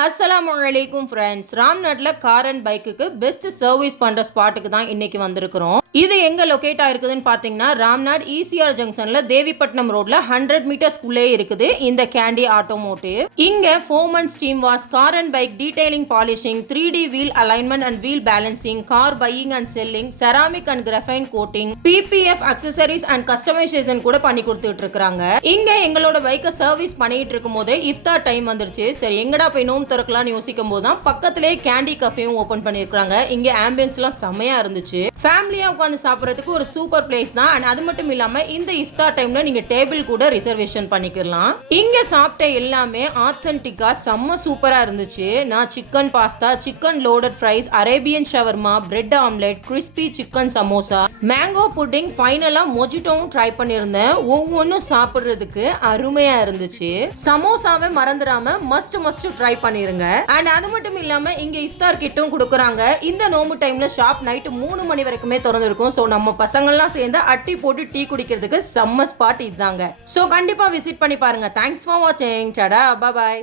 அஸ்ஸலாமு அலைக்கும் ஃப்ரெண்ட்ஸ் ராம்நாட்டில் கார் அண்ட் பைக்குக்கு பெஸ்ட் சர்வீஸ் பண்ணுற ஸ்பாட்டுக்கு தான் இன்னைக்கு வந்திருக்கிறோம். இது எங்கே லொக்கேட் ஆயிருக்குதுன்னு பார்த்தீங்கன்னா ராம்நாட் இசிஆர் ஜங்ஷனில் தேவிப்பட்டினம் ரோட்ல ஹண்ட்ரட் மீட்டர்ஸ்குள்ளே இருக்குது. இந்த கேண்டி ஆட்டோமோட்டிவ் இங்கே foam and steam wash car and bike detailing polishing three D wheel alignment and wheel balancing car buying and selling ceramic and graphene coating PPF accessories and customisation கூட பண்ணி கொடுத்துட்டு இருக்காங்க. இங்கே எங்களோட பைக்கை சர்வீஸ் பண்ணிட்டு இருக்கும் போதே இஃப்தார் டைம் வந்துருச்சு. சரி எங்கடா போய் நோம் திறக்கலாம்னு யோசிக்கும் போது தான் பக்கத்திலே கேண்டி கஃபேயும் ஓப்பன் பண்ணியிருக்காங்க இங்கே ஆம்பியன்ஸ்லாம் செம்மையா இருந்துச்சு. ஃபேமிலியாக உட்காந்து சாப்பிட்றதுக்கு ஒரு சூப்பர் பிளேஸ் தான். அண்ட் அது மட்டும் இல்லாம இந்த இஃப்தார் டைம்ல நீங்க டேபிள் கூட ரிசர்வேஷன் பண்ணிக்கலாம் இங்க சாப்பிட்ட எல்லாமே ஆத்தென்டிக்கா செம்ம சூப்பரா இருந்துச்சு. நான் chicken pasta chicken loaded fries Arabian shawarma bread omelette crispy chicken samosa mango pudding ஃபைனலா மொஜிட்டோவும் ட்ரை பண்ணியிருந்தேன். ஒவ்வொன்றும் சாப்பிட்றதுக்கு அருமையா இருந்துச்சு. சமோசாவை மறந்துடாம மஸ்ட் மஸ்ட் ட்ரை பண்ணிருங்க. அண்ட் அது மட்டும் இல்லாம இங்க இஃப்தார் கிட்டும் கொடுக்குறாங்க. இந்த நோம்பு டைம்ல ஷாப் நைட்டு மூணு மணி வரைக்குமே இருக்கும். ஸோ நம்ம பசங்கள்லாம் சேர்ந்து அட்டி போட்டு டீ குடிக்கிறதுக்கு செம்ம ஸ்பாட் இதுதாங்க. ஸோ கண்டிப்பா விசிட் பண்ணி பாருங்க. தேங்க்ஸ் ஃபார் வாட்சிங் டடா பாய்